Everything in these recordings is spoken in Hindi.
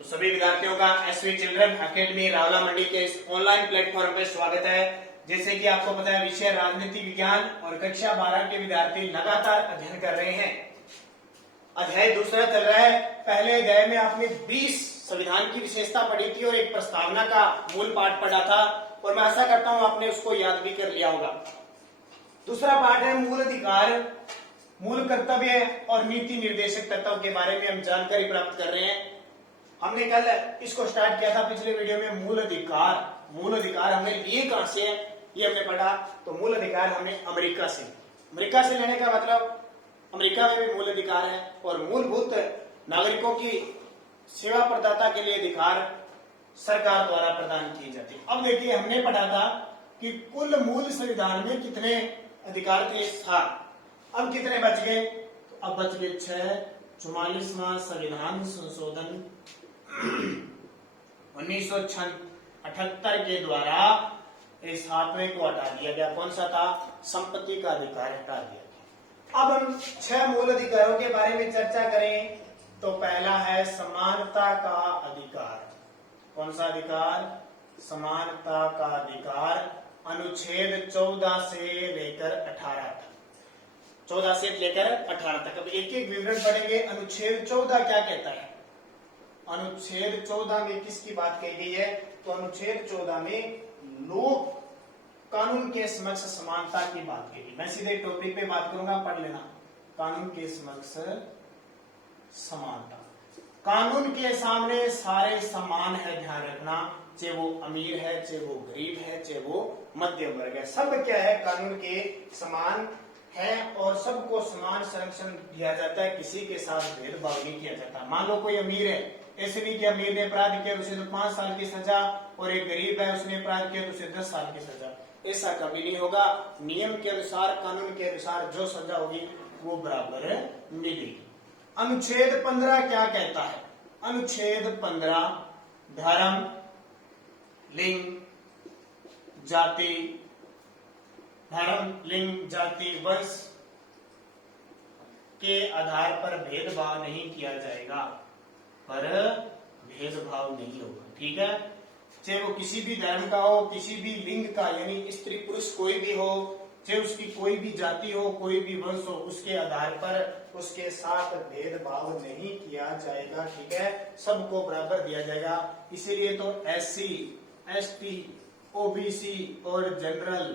तो सभी विद्यार्थियों का एसवी चिल्ड्रन एकेडमी रावला मंडी के इस ऑनलाइन प्लेटफॉर्म पे स्वागत है। जैसे कि आपको पता है विषय राजनीति विज्ञान और कक्षा 12 के विद्यार्थी लगातार अध्ययन कर रहे हैं। अध्याय दूसरा चल रहा है। पहले अध्याय में आपने 20 संविधान की विशेषता पढ़ी थी और एक प्रस्तावना का मूल पाठ पढ़ा था और मैं आशा करता हूं आपने उसको याद भी कर लिया होगा। दूसरा पाठ है मूल अधिकार, मूल कर्तव्य और नीति निर्देशक तत्वों के बारे में हम जानकारी प्राप्त कर रहे हैं। हमने कल इसको स्टार्ट किया था पिछले वीडियो में। मूल अधिकार हमने लिए कहां से है ये हमने पढ़ा। तो मूल अधिकार हमने अमेरिका से लेने का मतलब अमेरिका में भी मूल अधिकार है और मूलभूत नागरिकों की सेवा प्रदाता के लिए अधिकार सरकार द्वारा प्रदान की जाती है। अब देखिए हमने पढ़ा था कि कुल मूल संविधान में कितने अधिकार थे, 7। अब कितने बच गए? तो अब बच गए 6। 44वां संविधान संशोधन 1978 के द्वारा इस 7वें को हटा दिया गया। कौन सा था? संपत्ति का अधिकार हटा दिया गया। अब हम 6 मूल अधिकारों के बारे में चर्चा करें। तो पहला है समानता का अधिकार। कौन सा अधिकार? समानता का अधिकार। अनुच्छेद 14 से लेकर 18 तक। 14 से लेकर 18 तक। अब एक एक विवरण पढ़ेंगे। अनुच्छेद 14 क्या कहता है? अनुच्छेद 14 में किसकी बात कही गई है? तो अनुच्छेद 14 में लोक कानून के समक्ष समानता की बात कही गई। मैं सीधे टॉपिक पे बात करूंगा, पढ़ लेना। कानून के समक्ष समानता। कानून के सामने सारे समान है, ध्यान रखना। चाहे वो अमीर है, चाहे वो गरीब है, चाहे वो मध्यम वर्ग है, सब क्या है? कानून के समान है और सबको समान संरक्षण दिया जाता है। किसी के साथ भेदभाव नहीं किया जाता। मान लो कोई अमीर है, ऐसे नहीं कि अमीर ने अपराध किया उसे तो 5 साल की सजा और एक गरीब है उसने अपराध किया तो उसे 10 साल की सजा। ऐसा कभी नहीं होगा। नियम के अनुसार, कानून के अनुसार जो सजा होगी वो बराबर मिलेगी। अनुच्छेद 15 क्या कहता है? अनुच्छेद 15 धर्म, लिंग, जाति, वंश के आधार पर भेदभाव नहीं किया जाएगा। भेदभाव नहीं होगा, ठीक है। चाहे वो किसी भी धर्म का हो, किसी भी लिंग का, यानी स्त्री पुरुष कोई भी हो, चाहे उसकी कोई भी जाति हो, कोई भी वंश हो, उसके आधार पर उसके साथ भेदभाव नहीं किया जाएगा, ठीक है। सबको बराबर दिया जाएगा। इसीलिए तो SC, ST, OBC और जनरल,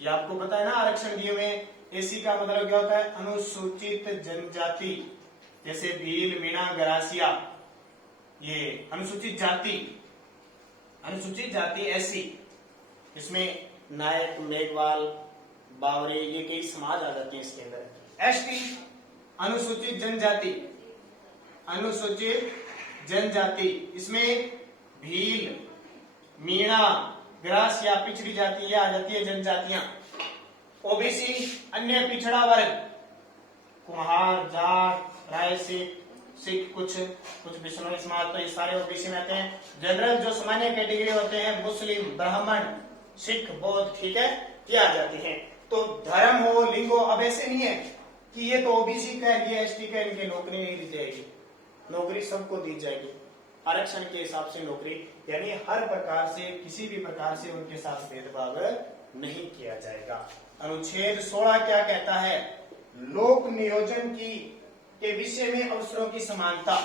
ये आपको पता है ना, आरक्षण दिए हुए। एसी का मतलब क्या होता है? अनुसूचित जनजाति। जैसे भील, मीणा, गरासिया, ये अनुसूचित जाति एसी। इसमें नायक, मेघवाल, बावरी, ये कई समाज आ जाते हैं इसके अंदर। एसटी अनुसूचित जनजाति, इसमें भील, मीणा, ग्रासिया पिछड़ी जाति, ये आ जाती है जनजातियां। ओबीसी अन्य पिछड़ा वर्ग, कुम्हार, जाट, रायसी, सिख, कुछ बिश्नोई समाज, तो ये सारे ओबीसी में आते हैं। जनरल जो सामान्य कैटेगरी होते हैं, मुस्लिम, ब्राह्मण, सिख, बौद्ध, ठीक है, ये आ जाते हैं। तो धर्म हो, लिंग हो, अब ऐसे नहीं है कि ये तो ओबीसी का है, ये एसटी का, इनके नौकरी नहीं दी जाएगी। नौकरी सबको दी जाएगी आरक्षण के हिसाब से नौकरी, यानी हर प्रकार से, किसी भी प्रकार से उनके साथ भेदभाव नहीं किया जाएगा। अनुच्छेद 16 क्या कहता है? लोक नियोजन के विषय में अवसरों की समानता।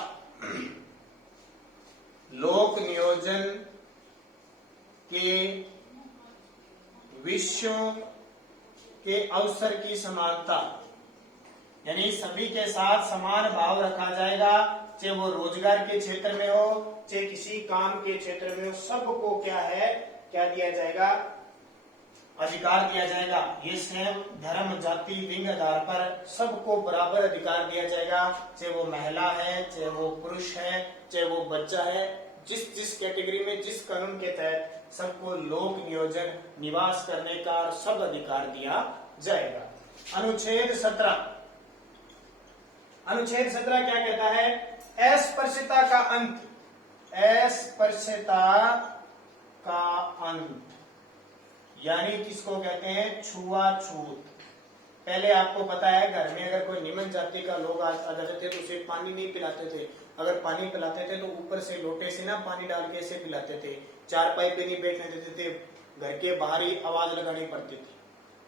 लोक नियोजन के विषयों के अवसर की समानता, यानी सभी के साथ समान भाव रखा जाएगा। चाहे वो रोजगार के क्षेत्र में हो, चाहे किसी काम के क्षेत्र में हो, सबको क्या है, क्या दिया जाएगा? अधिकार दिया जाएगा। ये सेम धर्म, जाति, लिंग आधार पर सबको बराबर अधिकार दिया जाएगा। चाहे वो महिला है, चाहे वो पुरुष है, चाहे वो बच्चा है, जिस कैटेगरी में, जिस कानून के तहत सबको लोक नियोजन, निवास करने का सब अधिकार दिया जाएगा। अनुच्छेद 17 क्या कहता है? अस्पृश्यता का अंत, यानी किसको कहते हैं? छुआछूत। पहले आपको पता है घर में अगर कोई निम्न जाति का लोग आ जाते थे तो उसे पानी नहीं पिलाते थे, अगर पानी पिलाते थे तो ऊपर से लोटे से ना पानी डाल के ऐसे पिलाते थे, चारपाई पे नहीं बैठने देते थे, घर के बाहर ही आवाज लगानी पड़ती थी।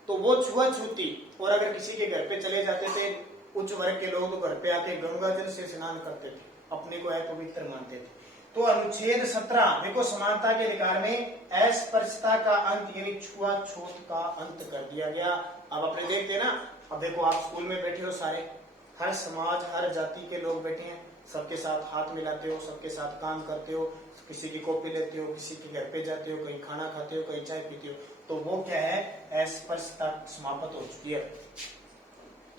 तो वो छुआछूती, और अगर किसी के घर पे चले जाते थे उच्च वर्ग के लोग तो घर पे आके गंगा जल से स्नान करते थे, अपने को पवित्र मानते थे। तो अनुच्छेद 17 देखो समानता के अधिकार में अस्पृश्यता का अंत यानी छुआछूत का अंत कर दिया गया। अब अपने देखते हैं ना, अब देखो आप स्कूल में बैठे हो सारे, हर समाज हर जाति के लोग बैठे हैं, सबके साथ हाथ मिलाते हो, सबके साथ काम करते हो, किसी की कॉपी लेते हो, किसी के घर पे जाते हो, कहीं खाना खाते हो, कहीं चाय पीते हो, तो वो क्या है, अस्पृश्यता समाप्त हो चुकी है।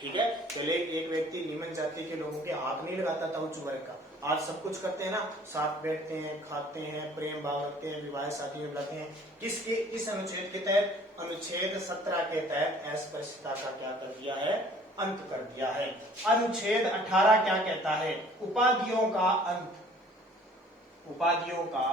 ठीक है, पहले एक व्यक्ति निम्न जाति के लोगों के हाथ नहीं लगाता था उच्च वर्ग का, आज सब कुछ करते हैं ना, साथ बैठते हैं, खाते हैं, प्रेम भाव रखते हैं, विवाह शादी में बुलाते हैं। किसके इस अनुच्छेद के तहत, अनुच्छेद 17 के तहत अस्पृश्यता का क्या कर दिया है, अंत कर दिया है। अनुच्छेद 18 क्या कहता है, उपाधियों का अंत, उपाधियों का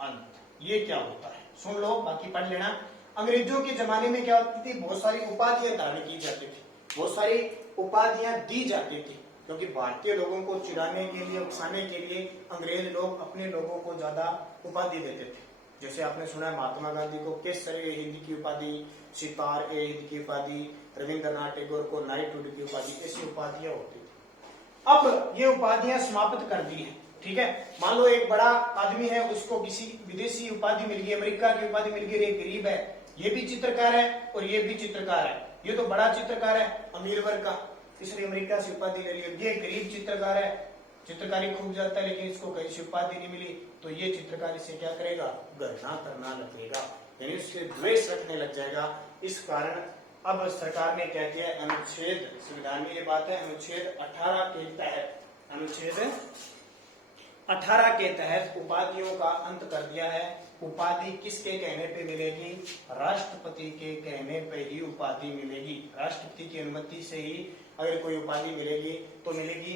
अंत, ये क्या होता है सुन लो, बाकी पढ़ लेना। अंग्रेजों के जमाने में क्या होती थी, बहुत सारी उपाधियां धारण की जाती थी, बहुत सारी उपाधियां दी जाती थी, क्योंकि भारतीय लोगों को चिढ़ाने के लिए, उकसाने के लिए अंग्रेज लोग अपने लोगों को ज्यादा उपाधि देते थे। जैसे आपने सुना है महात्मा गांधी को केसर-ए-हिंद की उपाधि, सितार-ए-हिंद की उपाधि, रविंद्रनाथ टैगोर को नाइटहुड की उपाधि, ऐसी उपाधियां होती थी। अब ये उपाधियां समाप्त कर दी है। ठीक है, मान लो एक बड़ा आदमी है, उसको किसी विदेशी उपाधि मिल गई, अमेरिका की उपाधि मिल गई, एक गरीब है, ये भी चित्रकार है और ये भी चित्रकार है, ये तो बड़ा चित्रकार है अमीर वर्ग का, इसलिए अमेरिका से उपाधि ले ली। ये गरीब चित्रकार है, चित्रकारी खूब जाता है लेकिन इसको कहीं से उपाधि नहीं मिली, तो ये चित्रकारी से क्या करेगा, घृणा करना लगेगा, यानी उससे द्वेष रखने लग जाएगा। इस कारण अब सरकार ने क्या किया, अनुच्छेद, संविधान में ये बात है, अनुच्छेद 18 के तहत, अनुच्छेद 18 के तहत उपाधियों का अंत कर दिया है। उपाधि किसके कहने पे मिलेगी, राष्ट्रपति के कहने पे ही उपाधि मिलेगी, राष्ट्रपति की अनुमति से ही अगर कोई उपाधि मिलेगी तो मिलेगी।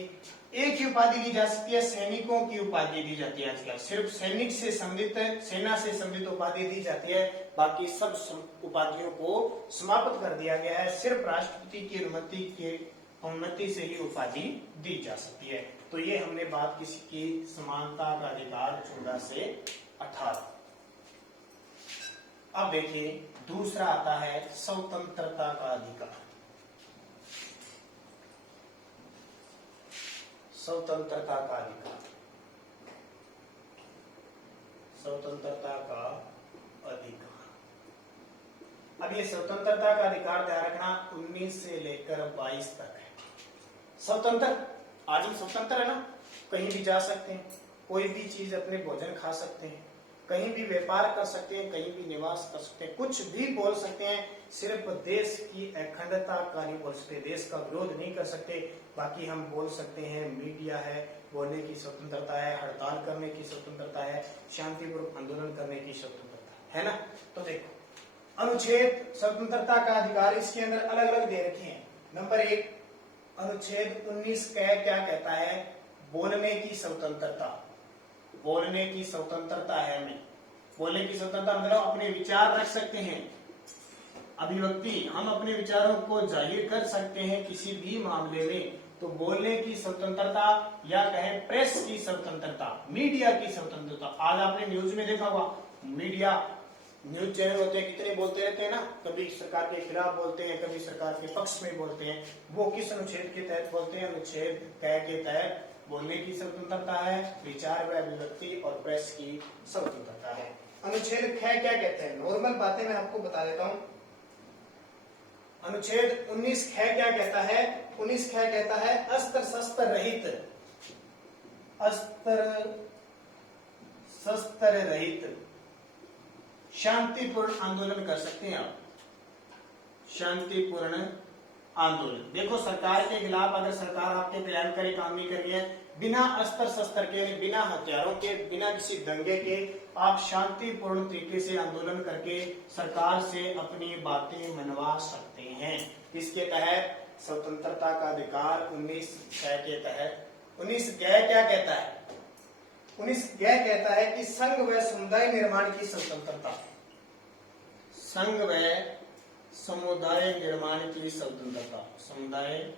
एक ही उपाधि दी जा सकती है, सैनिकों की उपाधि दी जाती है आजकल, सिर्फ सैनिक से संबंधित, सेना से संबंधित उपाधि दी जाती है, बाकी सब उपाधियों को समाप्त कर दिया गया है, सिर्फ राष्ट्रपति की अनुमति से ही उपाधि दी जा सकती है। तो ये हमने बात किसी की समानता का अधिकार 14 से 18। अब देखिए दूसरा आता है स्वतंत्रता का अधिकार। स्वतंत्रता का अधिकार, स्वतंत्रता का अधिकार। अब ये स्वतंत्रता का अधिकार ध्यान रखना 19 से लेकर 22 तक है। स्वतंत्र, आज हम स्वतंत्र है ना, कहीं भी जा सकते हैं, कोई भी चीज अपने भोजन खा सकते हैं, कहीं भी व्यापार कर सकते हैं, कहीं भी निवास कर सकते हैं, कुछ भी बोल सकते हैं, सिर्फ देश की अखंडता का नहीं बोल सकते, देश का विरोध नहीं कर सकते। बाकी हम बोल सकते हैं, मीडिया है, बोलने की स्वतंत्रता है, हड़ताल करने की स्वतंत्रता है, शांतिपूर्वक आंदोलन करने की स्वतंत्रता है ना। तो देखो अनुच्छेद स्वतंत्रता का अधिकार, इसके अंदर अलग अलग दे रखे हैं। नंबर 1 अनुच्छेद 19 क्या कहता है, बोलने की स्वतंत्रता, बोलने की स्वतंत्रता है हमें, बोलने की स्वतंत्रता मतलब अपने विचार रख सकते हैं, अभिव्यक्ति, हम अपने विचारों को जाहिर कर सकते हैं किसी भी मामले में, तो बोलने की स्वतंत्रता या कहें प्रेस की स्वतंत्रता, मीडिया की स्वतंत्रता। आज आपने न्यूज में देखा होगा, मीडिया न्यूज चैनल होते हैं, कितने बोलते रहते हैं ना, कभी सरकार के खिलाफ बोलते हैं, कभी सरकार के पक्ष में बोलते हैं, वो किस अनुच्छेद के तहत बोलते हैं, अनुच्छेद के तहत बोलने की स्वतंत्रता है, विचार व अभिव्यक्ति और प्रेस की स्वतंत्रता है। अनुच्छेद 6 क्या कहते हैं, नॉर्मल बातें मैं आपको बता देता हूं। अनुच्छेद 19 क्या कहता है, 19 कहता है अस्त्र शस्त्र रहित, अस्त्र शस्त्र रहित शांतिपूर्ण आंदोलन कर सकते हैं आप, शांतिपूर्ण आंदोलन। देखो सरकार के खिलाफ अगर सरकार आपके कल्याणकारी काम नहीं कर रही है, बिना अस्त्र शस्त्र के, बिना हथियारों के, बिना किसी दंगे के आप शांतिपूर्ण तरीके से आंदोलन करके सरकार से अपनी बातें मनवा सकते हैं। इसके तहत स्वतंत्रता का अधिकार 19 के तहत। 19 क्या कहता है, 19 कहता है कि संघ व समुदाय निर्माण की स्वतंत्रता, संघ व समुदाय निर्माण की स्वतंत्रता, समुदाय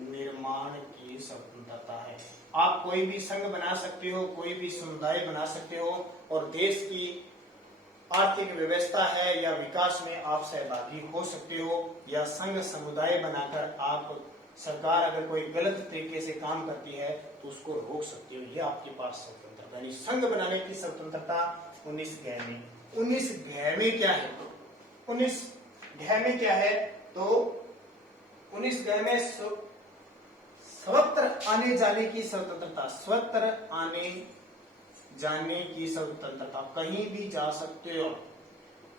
निर्माण की स्वतंत्रता है। आप कोई भी संघ बना सकते हो, कोई भी समुदाय बना सकते हो और देश की आर्थिक व्यवस्था है या विकास में आप सहभागी हो सकते हो, या संघ समुदाय बनाकर आप सरकार अगर कोई गलत तरीके से काम करती है तो उसको रोक सकते हो। ये आपके पास स्वतंत्रता, यानी संघ बनाने की स्वतंत्रता 19 में। 19 क्या है? 19 क्या है? तो 19 में स्वतंत्र आने जाने की स्वतंत्रता, स्वतंत्र आने जाने की स्वतंत्रता, कहीं भी जा सकते हो,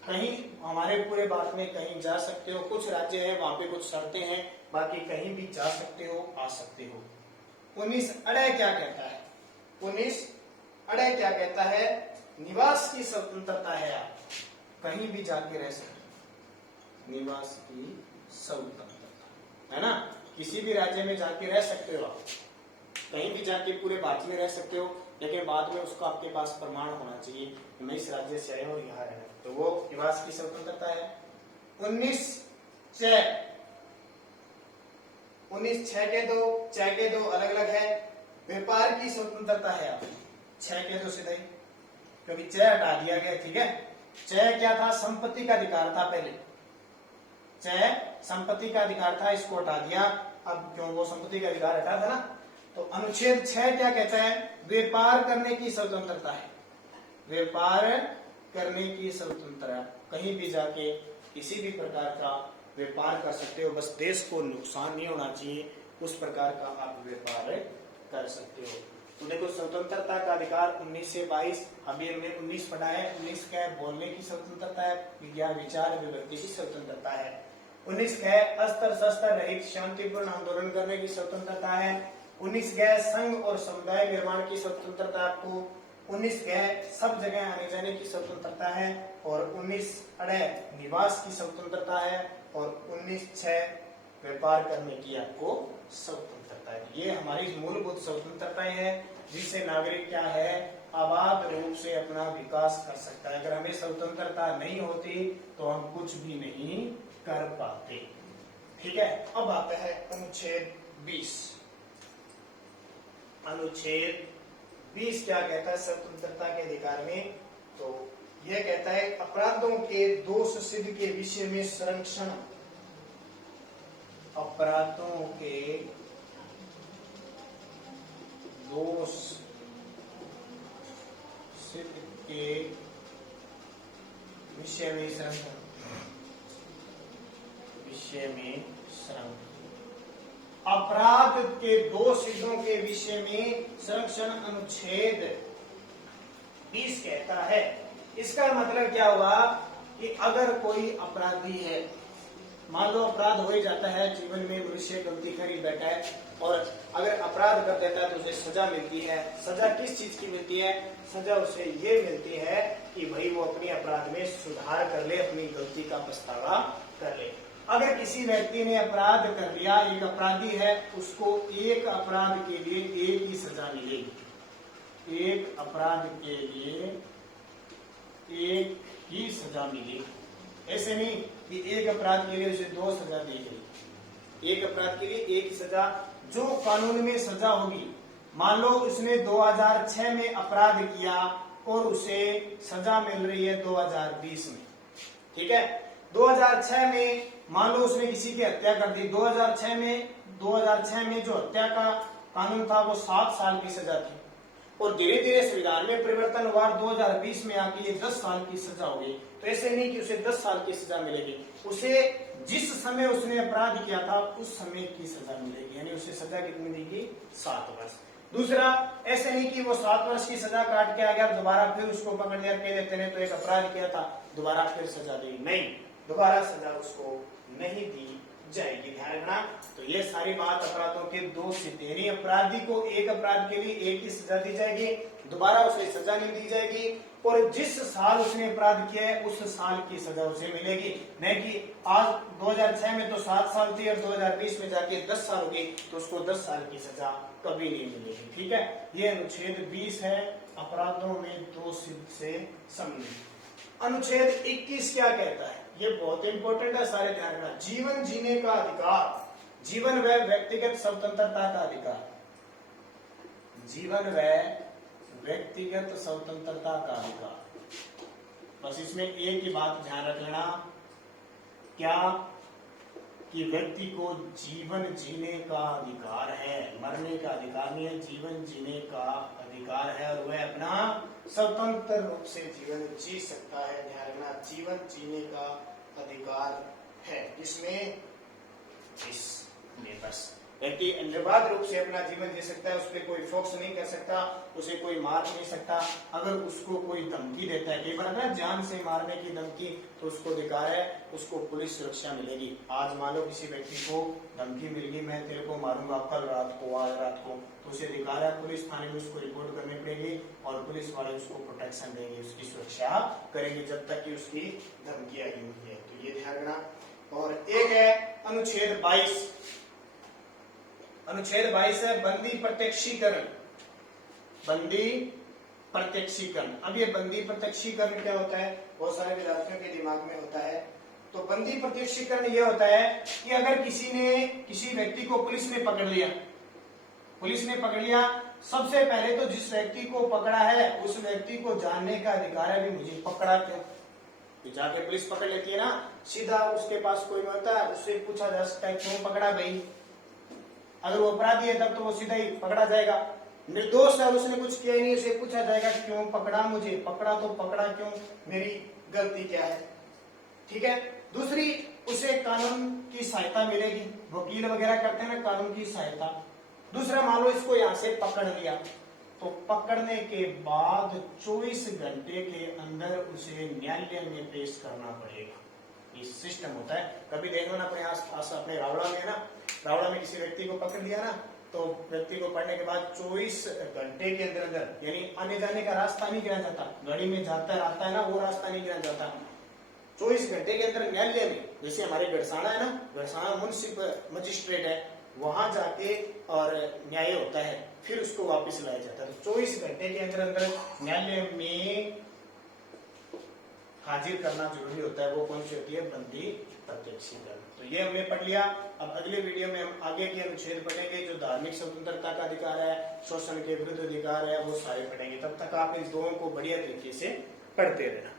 कहीं हमारे पूरे भारत में कहीं जा सकते हो। कुछ राज्य है वहां पे कुछ शर्तें हैं, बाकी कहीं भी जा सकते हो, आ सकते हो। 19 क्या कहता है? 19 क्या कहता है? निवास की स्वतंत्रता है, आप कहीं भी जाके रह सकते हो, निवास की स्वतंत्रता है ना। किसी भी राज्य में जाके रह सकते हो, आप कहीं भी जाके पूरे भारत में रह सकते हो, लेकिन बाद में उसका आपके पास प्रमाण होना चाहिए कि मैं इस राज्य से आया और यहाँ रहना, तो वो निवास की स्वतंत्रता है। 19(6) के दो अलग अलग है। व्यापार की स्वतंत्रता है, आप 6 के दो सीधे, क्योंकि 6 हटा दिया गया, ठीक है। 6 क्या था? संपत्ति का अधिकार था पहले, 6 संपत्ति का अधिकार था, इसको हटा दिया। अब क्यों वो संपत्ति का अधिकार हटा था ना, तो अनुच्छेद 6 क्या कहता है? व्यापार करने की स्वतंत्रता है, व्यापार करने की स्वतंत्रता, कहीं भी जाके किसी भी प्रकार का व्यापार कर सकते हो, बस देश को नुकसान नहीं होना चाहिए, उस प्रकार का आप व्यापार कर सकते हो। तो देखो स्वतंत्रता का अधिकार 19 से 22, अभी हमने 19 पढ़ा है। 19 क्या है? बोलने की स्वतंत्रता है, विज्ञान विचार अभिव्यक्ति की स्वतंत्रता है। 19 क्या है? अस्त्र शस्त्र रहित शांतिपूर्ण आंदोलन करने की स्वतंत्रता है। 19 क्या है? संघ और समुदाय निर्माण की स्वतंत्रता आपको। 19 क्या है? सब जगह आने जाने की स्वतंत्रता है। और 19 निवास की स्वतंत्रता है। और 19(6) व्यापार करने की आपको स्वतंत्रता है। ये हमारी मूलभूत स्वतंत्रताएं हैं, जिससे नागरिक क्या है? आबाद रूप से अपना विकास कर सकता है। अगर हमें स्वतंत्रता नहीं होती तो हम कुछ भी नहीं कर पाते, ठीक है। अब आता है अनुच्छेद 20। अनुच्छेद 20 क्या कहता है स्वतंत्रता के अधिकार में? तो यह कहता है अपराधों के दोष सिद्ध के विषय में संरक्षण, अपराधों के दोष सिद्ध के विषय में संरक्षण, अपराध के दोष सिद्धों के विषय में संरक्षण अनुच्छेद 20 कहता है। इसका मतलब क्या हुआ कि अगर कोई अपराधी है, मान लो अपराध हो ही जाता है, जीवन में मनुष्य गलती कर ही बैठा है, और अगर अपराध कर देता है तो उसे सजा मिलती है। सजा किस चीज की मिलती है? सजा उसे ये मिलती है कि भाई वो अपने अपराध में सुधार कर ले, अपनी गलती का पछतावा कर ले। अगर किसी व्यक्ति ने अपराध कर लिया, एक अपराधी है, उसको एक अपराध के लिए एक ही सजा मिलेगी, एक अपराध के लिए एक ही सजा मिलेगी। ऐसे नहीं कि एक अपराध के लिए उसे 2 सजा दी गई, एक अपराध के लिए एक सजा, जो कानून में सजा होगी। मान लो उसने 2006 में अपराध किया और उसे सजा मिल रही है 2020 में, ठीक है। 2006 में मान लो उसने किसी की हत्या कर दी, 2006 में जो हत्या का कानून था वो 7 साल की सजा थी, और धीरे धीरे संविधान में परिवर्तन हुआ, 2020 में आके ये 10 साल की सजा हो गई। तो ऐसे नहीं कि उसे 10 साल की सजा मिलेगी, उसे जिस समय उसने अपराध किया था उस समय की सजा मिलेगी, यानी उसे सजा कितनी देगी? 7 वर्ष। दूसरा, ऐसे नहीं कि वो 7 वर्ष की सजा काट के आ गया, दोबारा फिर उसको पकड़ लिया, कह देते हैं तो एक अपराध किया था, दोबारा फिर सजा देगी, नहीं, दोबारा सजा उसको नहीं दी जाएगी, ध्यान रखना। तो ये सारी बात अपराधों के दोष सिद्ध, यानी अपराधी को एक अपराध के लिए एक ही सजा दी जाएगी, दोबारा उसे सजा नहीं दी जाएगी, और जिस साल उसने अपराध किया है उस साल की सजा उसे मिलेगी, नहीं कि आज 2006 में तो 7 साल थी और 2020 में जाके 10 साल हो गई तो उसको 10 साल की सजा कभी नहीं मिलेगी, ठीक है। ये अनुच्छेद 20 है, अपराधों में दोष सिद्ध से संबंधित। अनुच्छेद 21 क्या कहता है, ये बहुत इंपॉर्टेंट है, सारे ध्यान रखना। जीवन जीने का अधिकार, जीवन व व्यक्तिगत स्वतंत्रता का अधिकार, जीवन व व्यक्तिगत स्वतंत्रता का अधिकार। बस इसमें एक ही बात ध्यान रख लेना, क्या कि व्यक्ति को जीवन जीने का अधिकार है, मरने का अधिकार नहीं है, जीवन जीने का अधिकार है और वह अपना स्वतंत्र रूप से जीवन जी सकता है। ध्यान रखना, जीवन जीने का अधिकार है, जिसमें बस व्यक्ति निर्बाध रूप से अपना जीवन जी सकता है, उस पर कोई फोर्स नहीं कर सकता, उसे कोई मार नहीं सकता। अगर उसको कोई धमकी देता है, कई बार ना जान से मारने की धमकी, तो उसको अधिकार है, उसको पुलिस सुरक्षा मिलेगी। आज मान लो किसी व्यक्ति को धमकी मिल गई, मैं तेरे को मारूंगा कल रात को, आज रात को, तो उसे अधिकार है, पुलिस थाने में उसको रिपोर्ट करनी पड़ेगी और पुलिस वाले उसको प्रोटेक्शन देंगे, उसकी सुरक्षा करेंगे जब तक कि उसकी धमकी आई हुई है। तो ये ध्यान रखना। और एक है अनुच्छेद 22, अनुच्छेद 22 है बंदी प्रत्यक्षीकरण, बंदी प्रत्यक्षीकरण। अब ये बंदी प्रत्यक्षीकरण क्या होता है, बहुत सारे विद्यार्थियों के दिमाग में होता है। तो बंदी प्रत्यक्षीकरण ये होता है कि अगर किसी ने किसी व्यक्ति को पुलिस ने पकड़ लिया, पुलिस ने पकड़ लिया, सबसे पहले तो जिस व्यक्ति को पकड़ा है उस व्यक्ति को जानने का अधिकार है कि मुझे पकड़ा क्यों। जाके पुलिस पकड़ लेती है ना, सीधा उसके पास कोई नहीं होता, उससे पूछा जा सकता है क्यों पकड़ा भाई। अगर वो अपराधी है तब तो वो सीधा ही पकड़ा जाएगा, निर्दोष है उसने कुछ किया ही नहीं, उसे पूछा जाएगा क्यों पकड़ा मुझे, पकड़ा तो पकड़ा क्यों, मेरी गलती क्या है। ठीक है। दूसरी, उसे कानून की सहायता मिलेगी, वकील वगैरह करते हैं ना कानून की सहायता। दूसरा, मान लो इसको यहां से पकड़ लिया, तो पकड़ने के बाद 24 घंटे के अंदर उसे न्यायालय में पेश करना पड़ेगा। ये सिस्टम होता है। कभी देखो ना अपने आस अपने रावड़ा में है ना, रावड़ा में किसी व्यक्ति को पकड़ लिया ना, तो व्यक्ति को पकड़ने के बाद 24 घंटे के अंदर अंदर, यानी आने जाने का रास्ता नहीं गिना जाता, गाड़ी में जाता रहता है ना, वो रास्ता नहीं गिना जाता, 24 घंटे के अंदर न्यायालय में, जैसे हमारे गढ़साना है ना, गढ़साना म्युनिसिपल मजिस्ट्रेट है, वहां जाके और न्याय होता है, फिर उसको वापस लाया जाता है। 24 घंटे के अंदर अंदर न्यायालय में हाजिर करना जरूरी होता है। वो कौन सी होती है, बंदी प्रत्यक्षीकरण। तो ये हमने पढ़ लिया। अब अगले वीडियो में हम आगे के अनुच्छेद पढ़ेंगे, जो धार्मिक स्वतंत्रता का अधिकार है, शोषण के विरुद्ध अधिकार है, वो सारे पढ़ेंगे। तब तक आप इन दोनों को बढ़िया तरीके से पढ़ते रहना।